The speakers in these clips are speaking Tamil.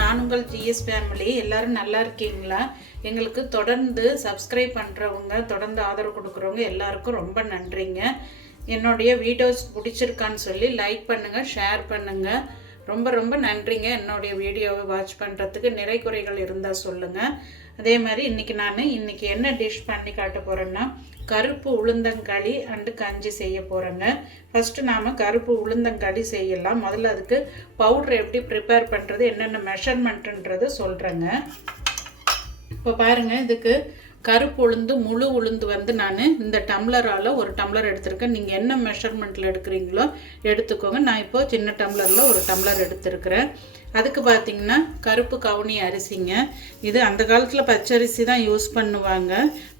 நான் உங்கள் ஜிஎஸ் ஃபேமிலி எல்லாரும் நல்லா இருக்கீங்களா? எங்களுக்கு தொடர்ந்து சப்ஸ்கிரைப் பண்ணுறவங்க தொடர்ந்து ஆதரவு கொடுக்குறவங்க எல்லாருக்கும் ரொம்ப நன்றிங்க. என்னுடைய வீடியோஸ் பிடிச்சிருக்கான்னு சொல்லி லைக் பண்ணுங்கள் ஷேர் பண்ணுங்கள் ரொம்ப ரொம்ப நன்றிங்க. என்னுடைய வீடியோவை வாட்ச் பண்ணுறதுக்கு நிறை குறைகள் இருந்தால் சொல்லுங்கள் அதே மாதிரி இன்றைக்கி நான் இன்றைக்கி என்ன டிஷ் பண்ணி காட்ட போகிறேன்னா கருப்பு உளுந்தங்களி அண்டு கஞ்சி செய்ய போகிறோங்க ஃபஸ்ட்டு நாம் கருப்பு உளுந்தங்களி செய்யலாம். முதல்ல அதுக்கு பவுட்ரு எப்படி ப்ரிப்பேர் பண்ணுறது என்னென்ன மெஷர்மெண்ட்டுன்றது சொல்கிறேங்க இப்போ பாருங்கள் இதுக்கு கருப்பு உளுந்து முழு உளுந்து வந்து நான் இந்த டம்ளரால் ஒரு டம்ளர் எடுத்திருக்கேன். நீங்கள் என்ன மெஷர்மெண்ட்டில் எடுக்கிறீங்களோ எடுத்துக்கோங்க. நான் இப்போ சின்ன டம்ளரில் ஒரு டம்ளர் எடுத்திருக்கிறேன். அதுக்கு பார்த்தீங்கன்னா கருப்பு கவுனி அரிசிங்க. இது அந்த காலத்தில் பச்சரிசி தான் யூஸ் பண்ணுவாங்க.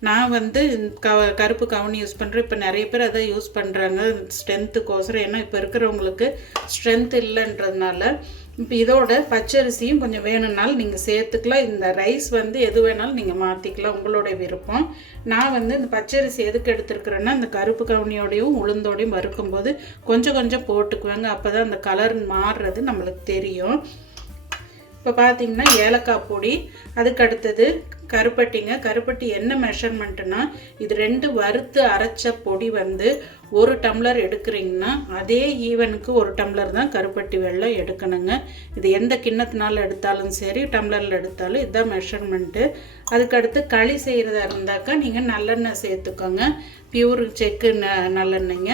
நான் வந்து க கருப்பு கவுனி யூஸ் பண்ணுறேன் இப்போ நிறைய பேர் அதை யூஸ் பண்ணுறாங்க ஸ்ட்ரென்த்துக்கோசரம். ஏன்னா இப்போ இருக்கிறவங்களுக்கு ஸ்ட்ரென்த் இல்லைன்றதுனால இப்போ இதோட பச்சரிசியும் கொஞ்சம் வேணும்னாலும் நீங்கள் சேர்த்துக்கலாம். இந்த ரைஸ் வந்து எது வேணாலும் நீங்கள் மாற்றிக்கலாம் உங்களுடைய விருப்பம். நான் வந்து இந்த பச்சரிசி எதுக்கு எடுத்துருக்குறேன்னா இந்த கருப்பு கவுனியோடையும் உளுந்தோடையும் வறுக்கும்போது கொஞ்சம் கொஞ்சம் போட்டுக்குவேங்க. அப்போ தான் அந்த கலர் மாறுறது நம்மளுக்கு தெரியும். இப்போ பார்த்தீங்கன்னா ஏலக்காய் பொடி அதுக்கு அடுத்தது கருப்பட்டிங்க. கருப்பட்டி என்ன மெஷர்மெண்ட்டுனா இது ரெண்டு வறுத்து அரைச்ச பொடி வந்து ஒரு டம்ளர் எடுக்கிறீங்கன்னா அதே ஈவனுக்கு ஒரு டம்ளர் தான் கருப்பட்டி வெள்ளம் எடுக்கணுங்க. இது எந்த கிண்ணத்தினால எடுத்தாலும் சரி டம்ளரில் எடுத்தாலும் இதுதான் மெஷர்மெண்ட்டு அதுக்கடுத்து களி செய்கிறதா இருந்தாக்கா நீங்கள் நல்லெண்ணெய் சேர்த்துக்கோங்க. பியூர் செக்கு ந நல்லெண்ணெய்ங்க.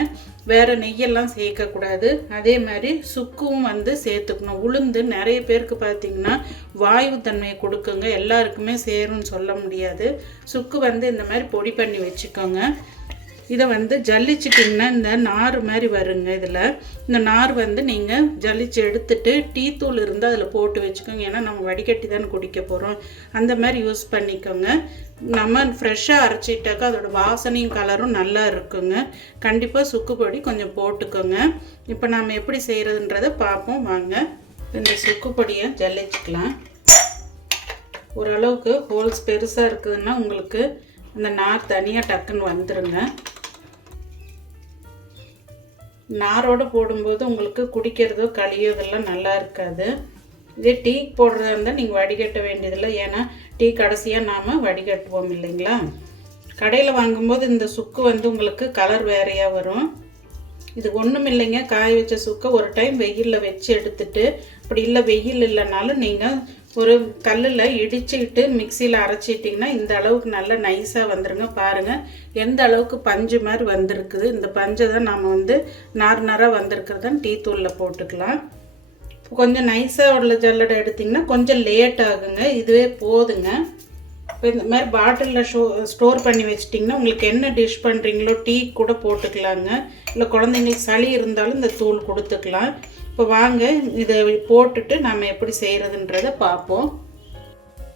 வேறு நெய்யெல்லாம் சேர்க்கக்கூடாது. அதே மாதிரி சுக்கும் வந்து சேர்த்துக்கணும். உளுந்து நிறைய பேருக்கு பார்த்தீங்கன்னா வாயு தன்மையை கொடுக்குங்க. எல்லாருக்குமே சேரும்னு சொல்ல முடியாது. சுக்கு வந்து இந்த மாதிரி பொடி பண்ணி வச்சுக்கோங்க. இதை வந்து ஜல்லிச்சிட்டிங்கன்னா இந்த நார் மாதிரி வருங்க இதில். இந்த நார் வந்து நீங்கள் ஜல்லிச்சு எடுத்துட்டு டீ தூள் இருந்து அதில் போட்டு வச்சுக்கோங்க. ஏன்னா நம்ம வடிகட்டி தானே குடிக்க போகிறோம். அந்த மாதிரி யூஸ் பண்ணிக்கோங்க. நம்ம ஃப்ரெஷ்ஷாக அரைச்சிட்டாக்கா அதோட வாசனையும் கலரும் நல்லா இருக்குங்க. கண்டிப்பாக சுக்கு பொடி கொஞ்சம் போட்டுக்கோங்க. இப்போ நாம் எப்படி செய்கிறதுன்றதை பார்ப்போம். வாங்க. இந்த சுக்கு பொடியை ஜல்லிச்சுக்கலாம். ஓரளவுக்கு ஹோல்ஸ் பெருசாக இருக்குதுன்னா உங்களுக்கு அந்த நார் தனியாக டக்குன்னு வந்துடுங்க நாரோடு போடும்போது உங்களுக்கு குடிக்கிறதோ களியோ இதெல்லாம் நல்லா இருக்காது. இதே டீ போடுறதா இருந்தால் நீங்கள் வடிகட்ட வேண்டியதில்லை. ஏன்னா டீ கடைசியாக நாம் வடிகட்டுவோம் இல்லைங்களா? கடையில் வாங்கும்போது இந்த சுக்கு வந்து உங்களுக்கு கலர் வேறையாக வரும். இது ஒன்றும் இல்லைங்க காய வச்ச சுக்கை ஒரு டைம் வெயிலில் வச்சு எடுத்துட்டு அப்படி இல்லை வெயில் இல்லைனாலும் நீங்கள் ஒரு கல்லில் இடிச்சுக்கிட்டு மிக்சியில் அரைச்சிட்டிங்கன்னா இந்த அளவுக்கு நல்லா நைஸாக வந்துருங்க. பாருங்கள் எந்த அளவுக்கு பஞ்சு மாதிரி வந்திருக்குது. இந்த பஞ்சை தான் நாம் வந்து நார் நாராக வந்திருக்கிறதான் டீ தூளில் போட்டுக்கலாம். கொஞ்சம் நைஸாக உள்ள ஜல்லடை எடுத்திங்கன்னா கொஞ்சம் லேட் ஆகுங்க. இதுவே போதுங்க. இப்போ இந்த மாதிரி பாட்டிலில் ஷோ ஸ்டோர் பண்ணி வச்சிட்டிங்கன்னா உங்களுக்கு என்ன டிஷ் பண்ணுறீங்களோ டீ கூட போட்டுக்கலாங்க. இல்லை குழந்தைங்களுக்கு சளி இருந்தாலும் இந்த தூள் கொடுத்துக்கலாம். இப்போ வாங்க இதை போட்டுட்டு நம்ம எப்படி செய்கிறதுன்றதை பார்ப்போம்.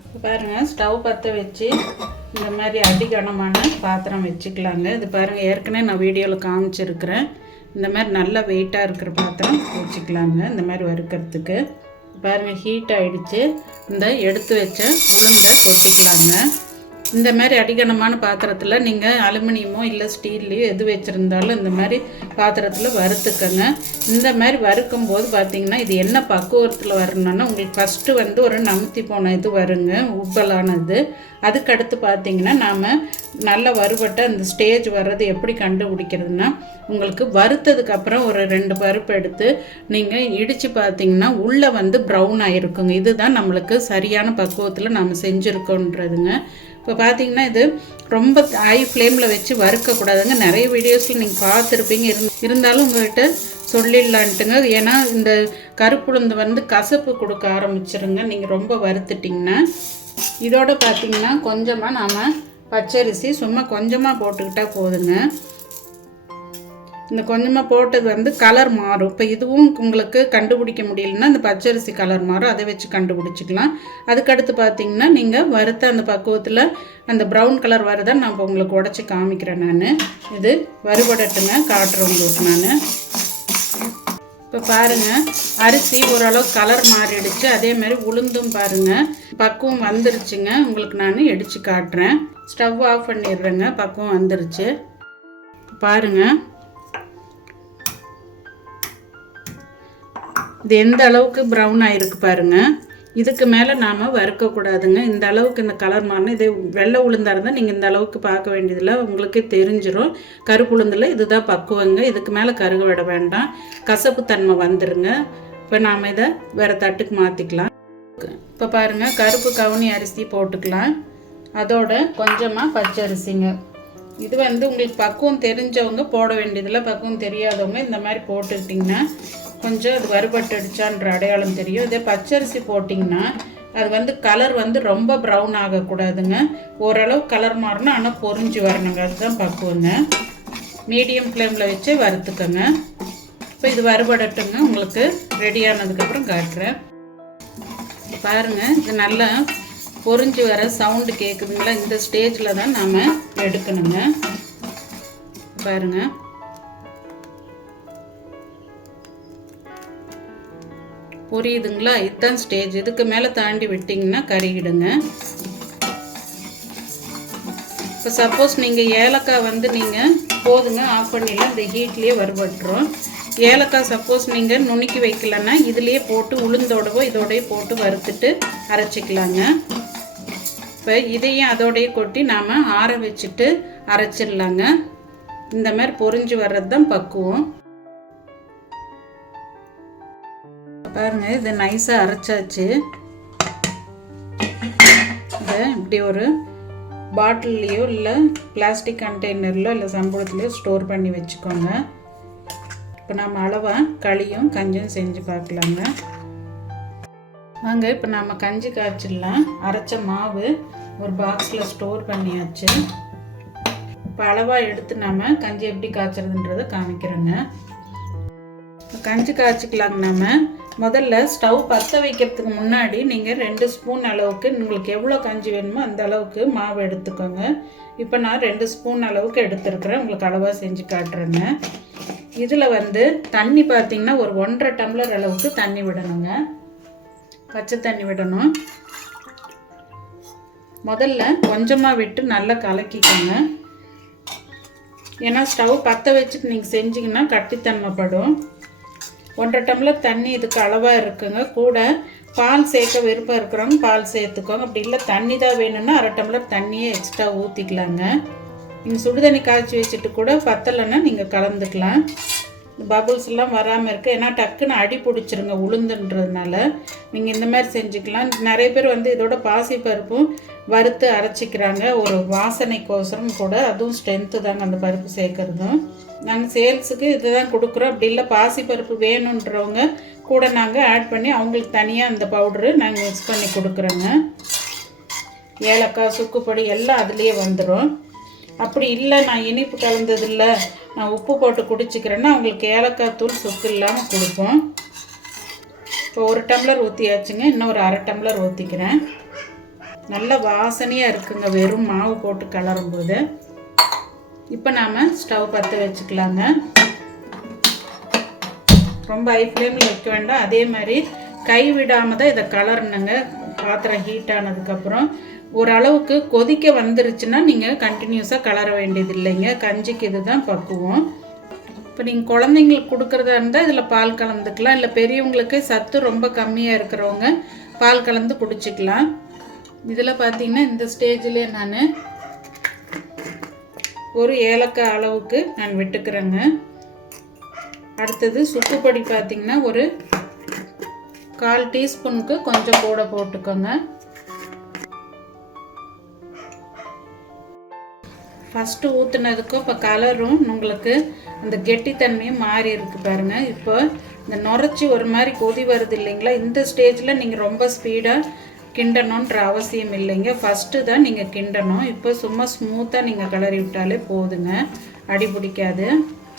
இப்போ பாருங்கள் ஸ்டவ் பற்ற வச்சு இந்த மாதிரி அடிகனமான பாத்திரம் வச்சுக்கலாங்க. இது பாருங்கள் ஏற்கனவே நான் வீடியோவில் காமிச்சிருக்கிறேன். இந்த மாதிரி நல்ல வெயிட்டாக இருக்கிற பாத்திரம் வச்சுக்கலாங்க இந்த மாதிரி வறுக்கிறதுக்கு. பாருங்கள் ஹீட் ஆகிடுச்சு இந்த எடுத்து வச்ச உளுந்தை கொட்டிக்கலாங்க. இந்த மாதிரி அடிகனமான பாத்திரத்தில் நீங்கள் அலுமினியமோ இல்லை ஸ்டீல்லையோ எது வச்சுருந்தாலும் இந்த மாதிரி பாத்திரத்தில் வறுத்துக்கங்க. இந்த மாதிரி வறுக்கும் போது பார்த்தீங்கன்னா இது என்ன பக்குவத்தில் வரணும்னா உங்களுக்கு ஃபஸ்ட்டு வந்து ஒரு நமுத்தி போன இது வருங்க உப்பலானது. அதுக்கடுத்து பார்த்தீங்கன்னா நாம் நல்ல வறுபட்ட அந்த ஸ்டேஜ் வர்றது எப்படி கண்டுபிடிக்கிறதுனா உங்களுக்கு வறுத்ததுக்கு அப்புறம் ஒரு ரெண்டு பருப்பு எடுத்து நீங்கள் இடித்து பார்த்தீங்கன்னா உள்ளே வந்து ப்ரௌன் ஆகிருக்குங்க இதுதான் நம்மளுக்கு சரியான பக்குவத்தில் நாம் செஞ்சுருக்கோன்றதுங்க. இப்போ பார்த்தீங்கன்னா இது ரொம்ப ஹை ஃப்ளேமில் வச்சு வறுக்கக்கூடாதுங்க. நிறைய வீடியோஸில் நீங்கள் பார்த்துருப்பீங்க. இருந் இருந்தாலும் உங்கள்கிட்ட சொல்லிடலான்ட்டுங்க. ஏன்னா இந்த கருப்புளுந்து வந்து கசப்பு கொடுக்க ஆரம்பிச்சிருங்க. நீங்கள் ரொம்ப வறுத்துட்டிங்கன்னா இதோட பார்த்தீங்கன்னா கொஞ்சமாக நாம் பச்சரிசி சும்மா கொஞ்சமாக போட்டுக்கிட்டால் போதுங்க. இந்த கொஞ்சமாக போட்டது வந்து கலர் மாறும். இப்போ இதுவும் உங்களுக்கு கண்டுபிடிக்க முடியலன்னா இந்த பச்சரிசி கலர் மாறும். அதை வச்சு கண்டுபிடிச்சிக்கலாம். அதுக்கடுத்து பார்த்தீங்கன்னா நீங்கள் வறுத்த அந்த பக்குவத்தில் அந்த ப்ரௌன் கலர் வருதா நான் இப்போ உங்களுக்கு உடச்சி காமிக்கிறேன் நான். இது வறுபடட்டுங்க காட்டுறேன் உங்களுக்கு நான். இப்போ பாருங்கள் அரிசி ஓரளவு கலர் மாறிடுச்சு. அதே மாதிரி உளுந்தும் பாருங்கள் பக்குவம் வந்துருச்சுங்க. உங்களுக்கு நான் இடித்து காட்டுறேன். ஸ்டவ் ஆஃப் பண்ணிடுறேங்க பக்குவம் வந்துருச்சு. பாருங்கள் இது எந்த அளவுக்கு ப்ரௌன் ஆகிருக்கு பாருங்க. இதுக்கு மேலே நாம் வறுக்கக்கூடாதுங்க இந்த அளவுக்கு இந்த கலர் மாறினா இதே வெள்ளை உளுந்தாக இருந்தால் நீங்கள் இந்த அளவுக்கு பார்க்க வேண்டியதில்லை. உங்களுக்கே தெரிஞ்சிடும் கருப்பு உளுந்தில் இதுதான் பக்குவங்க. இதுக்கு மேலே கருக விட வேண்டாம். கசப்பு தன்மை வந்துடுங்க இப்போ நாம் இதை வேறு தட்டுக்கு மாற்றிக்கலாம் இப்போ பாருங்கள் கருப்பு கவுனி அரிசி போட்டுக்கலாம். அதோட கொஞ்சமாக பச்சை அரிசிங்க. இது வந்து உங்களுக்கு பக்குவம் தெரிஞ்சவங்க போட வேண்டியதில்லை. பக்குவம் தெரியாதவங்க இந்த மாதிரி போட்டுக்கிட்டிங்கன்னா கொஞ்சம் அது வறுபட்டுடுச்சான்ற அடையாளம் தெரியும். இதே பச்சரிசி போட்டிங்கன்னா அது வந்து கலர் வந்து ரொம்ப ப்ரௌன் ஆகக்கூடாதுங்க. ஓரளவு கலர் மாறணும் ஆனால் பொறிஞ்சு வரணுங்க. அதுதான் பக்குவங்க. மீடியம் ஃப்ளேமில் வச்சு வறுத்துக்கோங்க. இப்போ இது வறுபடட்டுங்க. உங்களுக்கு ரெடியானதுக்கப்புறம் காட்டுறேன். பாருங்கள் இது நல்லா பொறிஞ்சு வர சவுண்டு கேட்குதுங்களா இந்த ஸ்டேஜில் தான் நாம் எடுக்கணுங்க. பாருங்கள் புரியுதுங்களா? இதுதான் ஸ்டேஜ். இதுக்கு மேலே தாண்டி விட்டிங்கன்னா கருகிடுங்க. இப்போ சப்போஸ் நீங்கள் ஏலக்காய் வந்து நீங்கள் போதுங்க ஆஃப் பண்ணிடலாம். இந்த ஹீட்லேயே வறுபட்டுரும். ஏலக்காய் சப்போஸ் நீங்கள் நுணுக்கி வைக்கலன்னா இதுலேயே போட்டு உளுந்தோடவோ இதோடய போட்டு வறுத்துட்டு அரைச்சிக்கலாங்க. இப்போ இதையும் அதோடையே கொட்டி நாம் ஆற வச்சுட்டு அரைச்சிடலாங்க. இந்த மாதிரி பொறிஞ்சு வர்றது தான் பக்குவம். பாருங்கள் இது நைஸாக அரைச்சாச்சு. இதை இப்படி ஒரு பாட்டில்லையோ இல்லை பிளாஸ்டிக் கண்டெய்னர்லையோ இல்லை சம்பளத்துலையோ ஸ்டோர் பண்ணி வச்சுக்கோங்க. இப்போ நம்ம அளவாக களியும் கஞ்சும் செஞ்சு பார்க்கலாங்க. வாங்க இப்போ நம்ம கஞ்சி காய்ச்சிடலாம். அரைச்ச மாவு ஒரு பாக்ஸில் ஸ்டோர் பண்ணியாச்சு. இப்போ அளவாக எடுத்து நாம் கஞ்சி எப்படி காய்ச்சறதுன்றதை இப்போ கஞ்சி காய்ச்சிக்கலாங்க நம்ம. முதல்ல ஸ்டவ் பற்ற வைக்கிறதுக்கு முன்னாடி நீங்கள் ரெண்டு ஸ்பூன் அளவுக்கு உங்களுக்கு எவ்வளோ கஞ்சி வேணுமோ அந்த அளவுக்கு மாவு எடுத்துக்கோங்க. இப்போ நான் ரெண்டு ஸ்பூன் அளவுக்கு எடுத்துருக்குறேன். உங்களுக்கு அளவாக செஞ்சு காட்டுறேங்க. இதில் வந்து தண்ணி பார்த்திங்கன்னா ஒரு ஒன்றரை டம்ளர் அளவுக்கு தண்ணி விடணுங்க. பச்சை தண்ணி விடணும். முதல்ல கொஞ்சமாக விட்டு நல்லா கலக்கிக்கோங்க. ஏன்னா ஸ்டவ் பற்ற வச்சுட்டு நீங்கள் செஞ்சிங்கன்னா கட்டித்தன்மைப்படும். ஒன்றரை டம்ளர் தண்ணி இதுக்கு அளவாக இருக்குங்க. கூட பால் சேர்க்க விருப்பம் இருக்கிறவங்க பால் சேர்த்துக்கோங்க. அப்படி இல்லை தண்ணி தான் வேணும்னா அரை டம்ளர் தண்ணியே எக்ஸ்ட்ரா ஊற்றிக்கலாங்க நீங்கள் சுடுதண்ணி காய்ச்சி வச்சுட்டு கூட பத்தலைன்னா நீங்கள் கலந்துக்கலாம். பபுள்ஸ் எல்லாம் வராமல் இருக்குது ஏன்னா டக்குன்னு அடி பிடிச்சிருங்க உளுந்துன்றதுனால. நீங்கள் இந்த மாதிரி செஞ்சுக்கலாம். நிறைய பேர் வந்து இதோட பாசி பருப்பும் வறுத்து அரைச்சிக்கிறாங்க. ஒரு வாசனைக்கோசரம் கூட அதுவும் ஸ்ட்ரென்த்து தாங்க அந்த பருப்பு சேர்க்குறதும். நாங்கள் சேல்ஸுக்கு இதுதான் கொடுக்குறோம். அப்படி இல்லை பாசி பருப்பு வேணுன்றவங்க கூட நாங்கள் ஆட் பண்ணி அவங்களுக்கு தனியாக அந்த பவுட்ரு நாங்கள் மிக்ஸ் பண்ணி கொடுக்குறோங்க. ஏலக்காய் சுக்குப்பொடி எல்லாம் அதுலேயே வந்துடும் அப்படி இல்லை நான் இனிப்பு கலந்ததில்ல. நான் உப்பு போட்டு குடிச்சிக்கிறேன்னா அவங்களுக்கு ஏலக்காய் தூள் சுக்கு இல்லாமல் கொடுப்போம். இப்போ ஒரு டம்ளர் ஊற்றியாச்சுங்க இன்னும் ஒரு அரை டம்ளர் ஊற்றிக்கிறேன் நல்ல வாசனையாக இருக்குங்க. வெறும் மாவு போட்டு கலரும்போது இப்போ நாம் ஸ்டவ் பற்ற வச்சுக்கலாங்க. ரொம்ப ஹை ஃப்ளேமில் வைக்க வேண்டாம். அதே மாதிரி கை விடாமல் தான் இதை கலரணுங்க பாத்திரம் ஹீட் ஆனதுக்கப்புறம் ஓரளவுக்கு கொதிக்க வந்துருச்சுன்னா நீங்கள் கண்டினியூஸாக கலர வேண்டியது இல்லைங்க. கஞ்சிக்கு இதுதான் பக்குவம். இப்போ நீங்கள் குழந்தைங்களுக்கு கொடுக்குறதா இருந்தால் இதில் பால் கலந்துக்கலாம். இல்லை பெரியவங்களுக்கு சத்து ரொம்ப கம்மியாக இருக்கிறவங்க பால் கலந்து குடிச்சிக்கலாம். இதில் பார்த்தீங்கன்னா இந்த ஸ்டேஜில் நான் ஒரு ஏலக்காய் அளவுக்கு நான் விட்டுக்கிறேங்க. அடுத்தது சுக்குப்பொடி பார்த்திங்கன்னா ஒரு கால் டீஸ்பூனுக்கு கொஞ்சம் கூட போட்டுக்கோங்க. ஃபஸ்ட்டு ஊற்றுனதுக்கும் இப்போ கலரும் உங்களுக்கு அந்த கெட்டித்தன்மையும் மாறி இருக்கு பாருங்கள் இப்போ இந்த நுரைச்சி ஒரு மாதிரி கொதி வருது இல்லைங்களா? இந்த ஸ்டேஜில் நீங்கள் ரொம்ப ஸ்பீடாக கிண்டணுன்ற அவசியம் இல்லைங்க ஃபஸ்ட்டு தான் நீங்கள் கிண்டணும். இப்போ சும்மா ஸ்மூத்தாக நீங்கள் கலரி விட்டாலே போதுங்க. அடி பிடிக்காது.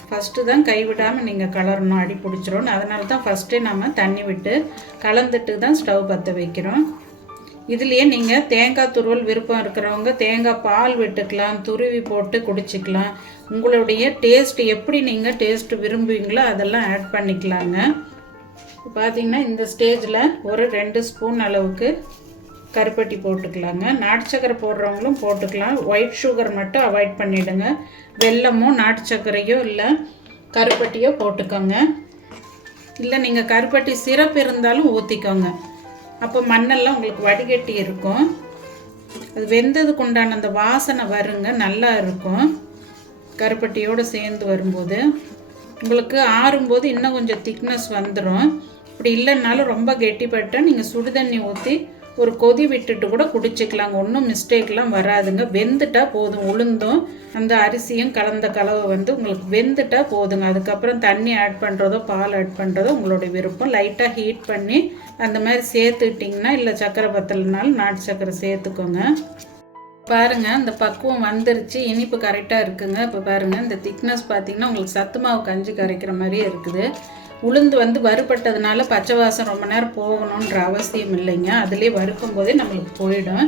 ஃபஸ்ட்டு தான் கைவிடாமல் நீங்கள் கலரணும் அடி பிடிச்சிரும். அதனால தான் ஃபஸ்ட்டே நம்ம தண்ணி விட்டு கலந்துட்டு தான் ஸ்டவ் பற்ற வைக்கிறோம். இதுலேயே நீங்கள் தேங்காய் துருவல் விருப்பம் இருக்கிறவங்க தேங்காய் பால் விட்டுக்கலாம் துருவி போட்டு குடிச்சிக்கலாம். உங்களுடைய டேஸ்ட் எப்படி நீங்கள் டேஸ்ட்டு விரும்புவீங்களோ அதெல்லாம் ஆட் பண்ணிக்கலாங்க. பார்த்தீங்கன்னா இந்த ஸ்டேஜில் ஒரு ரெண்டு ஸ்பூன் அளவுக்கு கருப்பட்டி போட்டுக்கலாங்க. நாட்டு சக்கரை போடுறவங்களும் போட்டுக்கலாம். ஒயிட் சுகர் மட்டும் அவாய்ட் பண்ணிவிடுங்க வெல்லமோ நாட்டு சர்க்கரையோ இல்லை கருப்பட்டியோ போட்டுக்கோங்க. இல்லை நீங்கள் கருப்பட்டி சிரப் இருந்தாலும் ஊற்றிக்கோங்க அப்போ மண்ணெல்லாம் உங்களுக்கு வடிகட்டி இருக்கும். அது வெந்ததுக்கு உண்டான அந்த வாசனை வருங்க. நல்லா இருக்கும். கருப்பட்டியோடு சேர்ந்து வரும்போது. உங்களுக்கு ஆறும்போது இன்னும் கொஞ்சம் திக்னஸ் வந்துடும் இப்படி இல்லைன்னாலும் ரொம்ப கெட்டிப்பட்டால் நீங்கள் சுடுதண்ணி ஊற்றி ஒரு கொதி விட்டுட்டு கூட குடிச்சிக்கலாங்க. ஒன்றும் மிஸ்டேக்லாம் வராதுங்க. வெந்துட்டால் போதும். உளுந்தும் அந்த அரிசியும் கலந்த கலவை வந்து உங்களுக்கு வெந்துட்டால் போதுங்க. அதுக்கப்புறம் தண்ணி ஆட் பண்ணுறதோ பால் ஆட் பண்ணுறதோ உங்களுடைய விருப்பம். லைட்டாக ஹீட் பண்ணி அந்த மாதிரி சேர்த்துக்கிட்டிங்கன்னா இல்லை சக்கரை பத்தலைனாலும் நாட்டு சக்கரை சேர்த்துக்கோங்க. பாருங்க இந்த பக்குவம் வந்துருச்சு. இனிப்பு கரெக்டாக இருக்குங்க. இப்போ பாருங்க இந்த திக்னஸ் பார்த்தீங்கன்னா உங்களுக்கு சத்து மாவு கஞ்சி கரைக்கிற மாதிரியே இருக்குது. உளுந்து வந்து வறுபட்டதுனால பச்சை வாசம் ரொம்ப நேரம் போகணுன்ற அவசியம் இல்லைங்க. அதுலேயே வறுக்கும் போதே நம்மளுக்கு போயிடும்.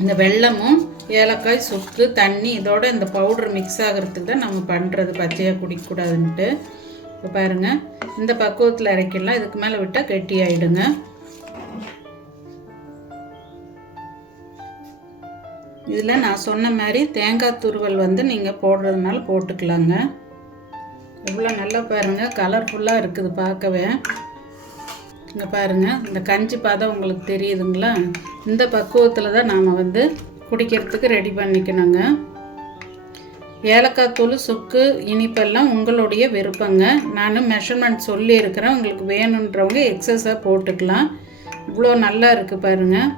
இந்த வெல்லமும் ஏலக்காய் சுக்கு தண்ணி இதோட இந்த பவுடர் மிக்ஸ் ஆகிறதுக்கு தான் நம்ம பண்ணுறது பச்சையாக குடிக்கக்கூடாதுன்ட்டு. இப்போ பாருங்கள் இந்த பக்குவத்தில் இறக்கிடலாம் இதுக்கு மேலே விட்டால் கெட்டி ஆகிடுங்க இதில் நான் சொன்ன மாதிரி தேங்காய் துருவல் வந்து நீங்கள் போடுறதுனால போட்டுக்கலாங்க. எவ்வளோ நல்லா பாருங்கள் கலர்ஃபுல்லாக இருக்குது பார்க்கவே. இங்கே பாருங்கள் இந்த கஞ்சி பதம் உங்களுக்கு தெரியுதுங்களா? இந்த பக்குவத்தில் தான் நாம் வந்து குடிக்கிறதுக்கு ரெடி பண்ணிக்கணுங்க. ஏலக்காய் தூள் சுக்கு இனிப்பெல்லாம் உங்களுடைய விருப்பங்க. நான் மெஷர்மெண்ட் சொல்லியிருக்கிறேன். உங்களுக்கு வேணுன்றவங்க எக்ஸஸாக போட்டுக்கலாம். இவ்வளோ நல்லா இருக்குது பாருங்கள்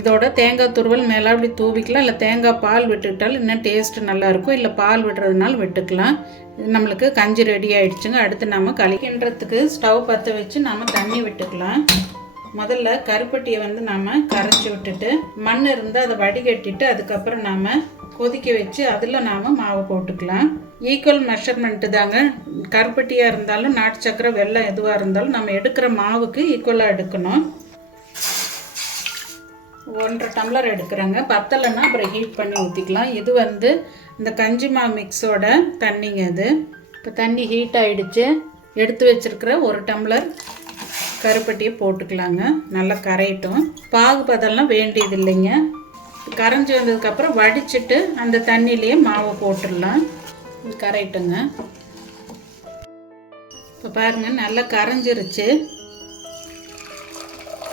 இதோட தேங்காய் துருவல் மேலே அப்படி தூவிக்கலாம். இல்லை தேங்காய் பால் விட்டுக்கிட்டாலும் இன்னும் டேஸ்ட்டு நல்லாயிருக்கும் இல்லை பால் விடுறதுனால விட்டுக்கலாம். இது நம்மளுக்கு கஞ்சி ரெடி ஆகிடுச்சுங்க அடுத்து நம்ம கழிக்கின்றதுக்கு ஸ்டவ் பற்ற வச்சு நாம் தண்ணி விட்டுக்கலாம். முதல்ல கருப்பட்டியை வந்து நாம் கரைச்சி விட்டுட்டு மண் இருந்தால் அதை வடிகட்டிட்டு அதுக்கப்புறம் நாம் கொதிக்க வச்சு அதில் நாம் மாவு போட்டுக்கலாம். ஈக்குவல் மெஷர்மெண்ட்டு தாங்க. கருப்பட்டியாக இருந்தாலும் நாட்டு சக்கரை வெள்ளம் எதுவாக இருந்தாலும் நம்ம எடுக்கிற மாவுக்கு ஈக்குவலாக எடுக்கணும். ஒன்றரை டம்ளர் எடுக்கிறேங்க. பத்தலைன்னா அப்புறம் ஹீட் பண்ணி ஊற்றிக்கலாம் இது வந்து இந்த கஞ்சிமா மிக்ஸோட தண்ணிங்க அது. இப்போ தண்ணி ஹீட் ஆகிடுச்சு எடுத்து வச்சுருக்கிற ஒரு டம்ளர் கருப்பட்டியை போட்டுக்கலாங்க. நல்லா கரையட்டும். பாகு பதெல்லாம் வேண்டியது இல்லைங்க கரைஞ்சி வந்ததுக்கப்புறம் வடிச்சிட்டு அந்த தண்ணியிலேயே மாவை போட்டுடலாம். கரையட்டுங்க. இப்போ பாருங்கள் நல்லா கரைஞ்சிருச்சு.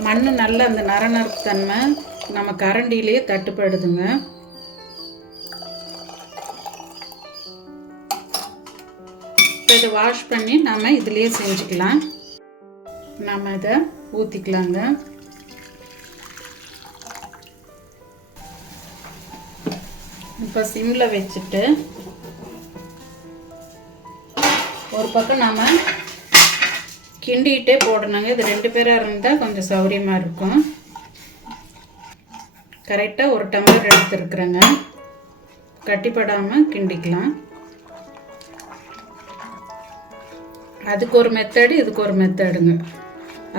மண் நல்லா அந்த நரநறுப்பு தன்மை நம்ம கரண்டிலேயே தட்டுப்படுதுங்க. இப்போ இதை வாஷ் பண்ணி நம்ம இதுலேயே செஞ்சுக்கலாம். நம்ம இதை ஊற்றிக்கலாங்க இப்போ சிம்மில் வச்சுட்டு ஒரு பக்கம் நாம் கிண்டிகிட்டே போடணுங்க. இது ரெண்டு பேராக இருந்தால் கொஞ்சம் சௌரியமாக இருக்கும். கரெக்டாக ஒரு டம்ளர் எடுத்துருக்குறேங்க. கட்டிப்படாமல் கிண்டிக்கலாம். அதுக்கு ஒரு மெத்தடு இதுக்கு ஒரு மெத்தடுங்க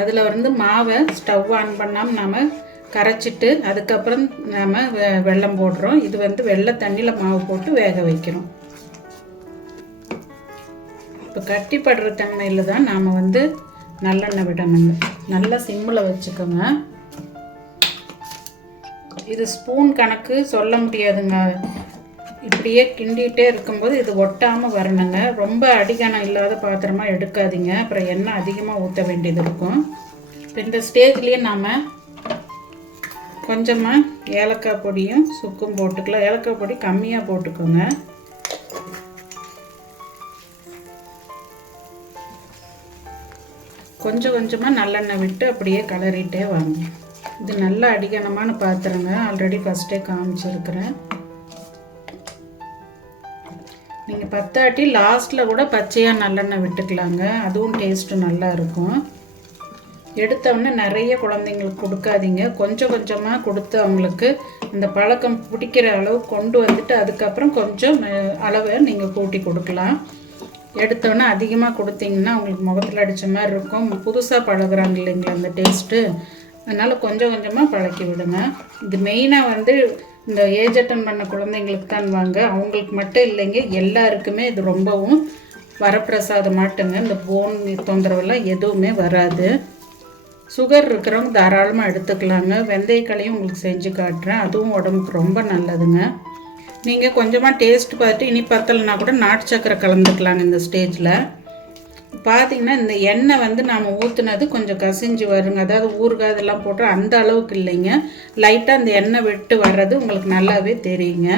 அதில் வந்து மாவை ஸ்டவ் ஆன் பண்ணாமல் நாம் கரைச்சிட்டு அதுக்கப்புறம் நாம் வெள்ளம் போடுறோம். இது வந்து வெள்ளை தண்ணியில் மாவு போட்டு வேக வைக்கிறோம். இப்போ கட்டிப்படுற தன்மையில் தான் நாம் வந்து நல்லெண்ணெய் விடணுங்க. நல்லா சிம்மில் வச்சுக்கோங்க. இது ஸ்பூன் கணக்கு சொல்ல முடியாதுங்க. இப்படியே கிண்டிகிட்டே இருக்கும்போது இது ஒட்டாமல் வரணுங்க. ரொம்ப அடிகணம் இல்லாத பாத்திரமாக எடுக்காதீங்க. அப்புறம் எண்ணெய் அதிகமாக ஊற்ற வேண்டியது இருக்கும். இப்போ இந்த ஸ்டேஜ்லேயே நாம் கொஞ்சமாக ஏலக்காய் பொடியும் சுக்கும் போட்டுக்கலாம். ஏலக்காய் பொடி கம்மியாக போட்டுக்கோங்க. கொஞ்சம் கொஞ்சமாக நல்லெண்ணெய் விட்டு அப்படியே கலரிட்டே வாங்க. இது நல்ல அடிகனமான பாத்திரங்க. ஆல்ரெடி ஃபஸ்ட்டே காமிச்சிருக்கிறேன். நீங்கள் பத்தாட்டி லாஸ்ட்டில் கூட பச்சையாக நல்லெண்ணெய் விட்டுக்கலாங்க. அதுவும் டேஸ்ட்டு நல்லா இருக்கும். எடுத்தவொடனே நிறைய குழந்தைங்களுக்கு கொடுக்காதீங்க. கொஞ்சம் கொஞ்சமாக கொடுத்து அவங்களுக்கு இந்த பழக்கம் பிடிக்கிற அளவு கொண்டு வந்துட்டு அதுக்கப்புறம் கொஞ்சம் அளவை நீங்கள் கூட்டி கொடுக்கலாம். எடுத்தோன்னே அதிகமாக கொடுத்தீங்கன்னா அவங்களுக்கு முகத்தில் அடித்த மாதிரி இருக்கும். புதுசாக பழகுறாங்க இல்லைங்களா அந்த டேஸ்ட்டு அதனால் கொஞ்சம் கொஞ்சமாக பழக்கி விடுங்க. இது மெயினாக வந்து இந்த ஏஜ் அட்டன் பண்ண குழந்தைங்களுக்கு தான் வாங்க. அவங்களுக்கு மட்டும் இல்லைங்க எல்லாருக்குமே இது ரொம்பவும் வரப்பிரசாதம் மாட்டுங்க இந்த போன் தொந்தரவெல்லாம் எதுவுமே வராது. சுகர் இருக்கிறவங்க தாராளமாக எடுத்துக்கலாங்க. வெந்தயக்களையும் உங்களுக்கு செஞ்சு காட்டுறேன். அதுவும் உடம்புக்கு ரொம்ப நல்லதுங்க. நீங்கள் கொஞ்சமாக டேஸ்ட் பார்த்துட்டு இனி பத்தலைனா கூட நாட்டு சக்கரை கலந்துக்கலாங்க இந்த ஸ்டேஜில் பார்த்தீங்கன்னா இந்த எண்ணெய் வந்து நாம் ஊற்றுனது கொஞ்சம் கசிஞ்சு வருங்க. அதாவது ஊறுகாய் இதெல்லாம் போட்டு அந்த அளவுக்கு இல்லைங்க. லைட்டாக அந்த எண்ணெய் விட்டு வர்றது உங்களுக்கு நல்லாவே தெரியுங்க.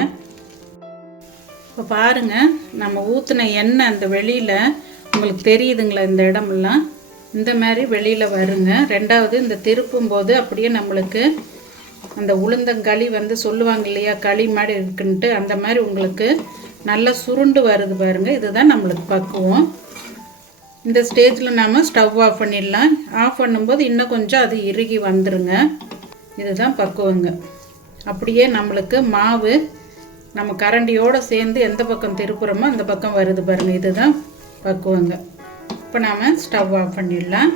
இப்போ பாருங்கள் நம்ம ஊற்றின எண்ணெய் அந்த வெளியில் உங்களுக்கு தெரியுதுங்களா இந்த இடமெல்லாம்? இந்த மாதிரி வெளியில் வருங்க. ரெண்டாவது இந்த திருப்பும் போது அப்படியே நம்மளுக்கு அந்த உளுந்தங்களி வந்து சொல்லுவாங்க இல்லையா களி மாதிரி இருக்குன்ட்டு அந்த மாதிரி உங்களுக்கு நல்லா சுருண்டு வருது பாருங்க. இதுதான் நம்மளுக்கு பக்குவம். இந்த ஸ்டேஜில் நாம் ஸ்டவ் ஆஃப் பண்ணிடலாம். ஆஃப் பண்ணும்போது இன்னும் கொஞ்சம் அது இறுகி வந்துருங்க. இதுதான் பக்குவங்க. அப்படியே நம்மளுக்கு மாவு நம்ம கரண்டியோடு சேர்ந்து எந்த பக்கம் திருப்புறமோ அந்த பக்கம் வருது பாருங்கள் இதுதான் பக்குவங்க. இப்போ நாம் ஸ்டவ் ஆஃப் பண்ணிடலாம்.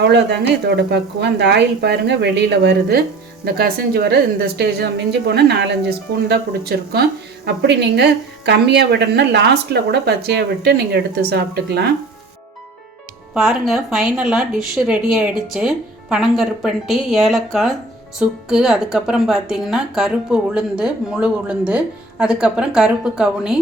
அவ்வளோதாங்க இதோட பக்குவம். அந்த ஆயில் பாருங்கள் வெளியில் வருது. இந்த கசிஞ்சு வர இந்த ஸ்டேஜ் மிஞ்சி போனால் நாலஞ்சு ஸ்பூன் தான் பிடிச்சிருக்கும். அப்படி நீங்கள் கம்மியாக விடணும்னா லாஸ்ட்டில் கூட பச்சையாக விட்டு நீங்கள் எடுத்து சாப்பிட்டுக்கலாம். பாருங்கள் ஃபைனலாக டிஷ்ஷு ரெடி ஆகிடுச்சு பனங்கருப்பண்டி ஏலக்காய் சுக்கு அதுக்கப்புறம் பார்த்தீங்கன்னா கருப்பு உளுந்து முழு உளுந்து அதுக்கப்புறம் கருப்பு கவுனி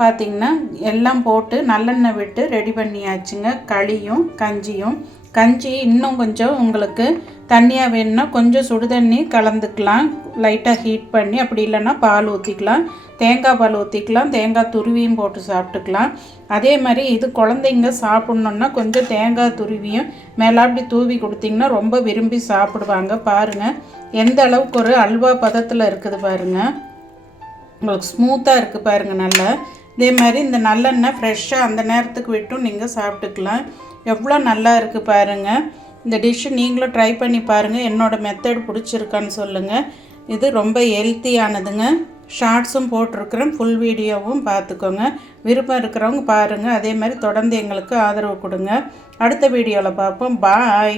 பார்த்திங்கன்னா எல்லாம் போட்டு நல்லெண்ணெய் விட்டு ரெடி பண்ணியாச்சுங்க. களியும் கஞ்சியும் கஞ்சி இன்னும் கொஞ்சம் உங்களுக்கு தண்ணியாக வேணும்னா கொஞ்சம் சுடு தண்ணி கலந்துக்கலாம். லைட்டாக ஹீட் பண்ணி அப்படி இல்லைன்னா பால் ஊற்றிக்கலாம் தேங்காய் பால் ஊற்றிக்கலாம் தேங்காய் துருவியும் போட்டு சாப்பிட்டுக்கலாம். அதே மாதிரி இது குழந்தைங்க சாப்பிட்ணுன்னா கொஞ்சம் தேங்காய் துருவியும் மேலே அப்படி தூவி கொடுத்திங்கன்னா ரொம்ப விரும்பி சாப்பிடுவாங்க. பாருங்கள் எந்த அளவுக்கு ஒரு அல்வா பதத்தில் இருக்குது பாருங்கள் உங்களுக்கு ஸ்மூத்தாக இருக்குது பாருங்கள் நல்லா. இதே மாதிரி இந்த நல்லெண்ணெய் ஃப்ரெஷ்ஷாக அந்த நேரத்துக்கு விட்டும் நீங்கள் சாப்பிட்டுக்கலாம். எவ்வளோ நல்லா இருக்குது பாருங்கள் இந்த டிஷ்ஷு நீங்களும் ட்ரை பண்ணி பாருங்கள் என்னோடய மெத்தட் பிடிச்சிருக்கான்னு சொல்லுங்கள் இது ரொம்ப ஹெல்த்தியானதுங்க ஷார்ட்ஸும் போட்டிருக்கிறேன். ஃபுல் வீடியோவும் பார்த்துக்கோங்க. விருப்பம் இருக்கிறவங்க பாருங்கள் அதே மாதிரி தொடர்ந்து எங்களுக்கு ஆதரவு கொடுங்க. அடுத்த வீடியோவில் பார்ப்போம். பாய்